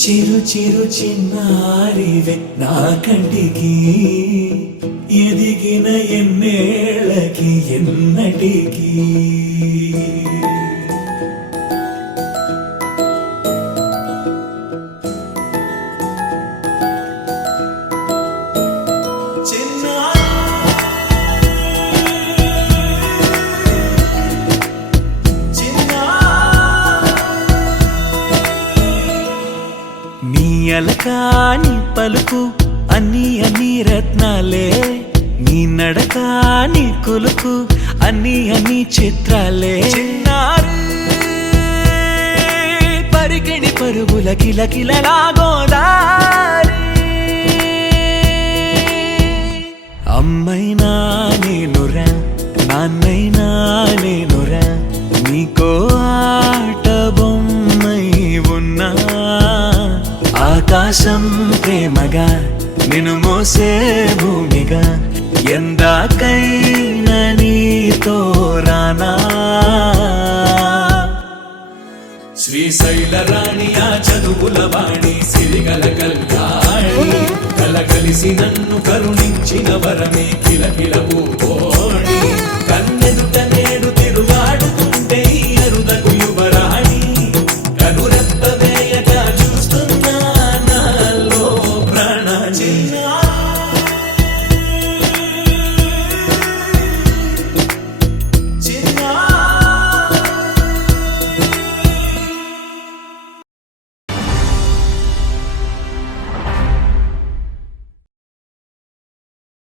చిరు చిరు చిన్నారివే నా కంటికి ఎదిగిన ఎన్నేళ్ళకి ఎన్నటికి అలకాని పలుకు అన్ని అన్ని రత్నాలే నీ నడక నీ కులుకు అన్ని అన్ని చిత్రాలే చిన్నారు పరికిణి పరుగుల కిలకిలలా గోదారి అమ్మైనా నేనురా నాన్నైనా నేనురా నీకో ఆట బొమ్మై ఉన్నా ఆకాశం ప్రేమగా నిన్ను మోసే భూమిగా ఎందాకైనా నీతో రానా శ్రీశైల రాణి ఆ చదువుల వాణి సిరిగల కళ్యాణి కలగలిసి నన్ను కరుణించిన వరమే కిలకిల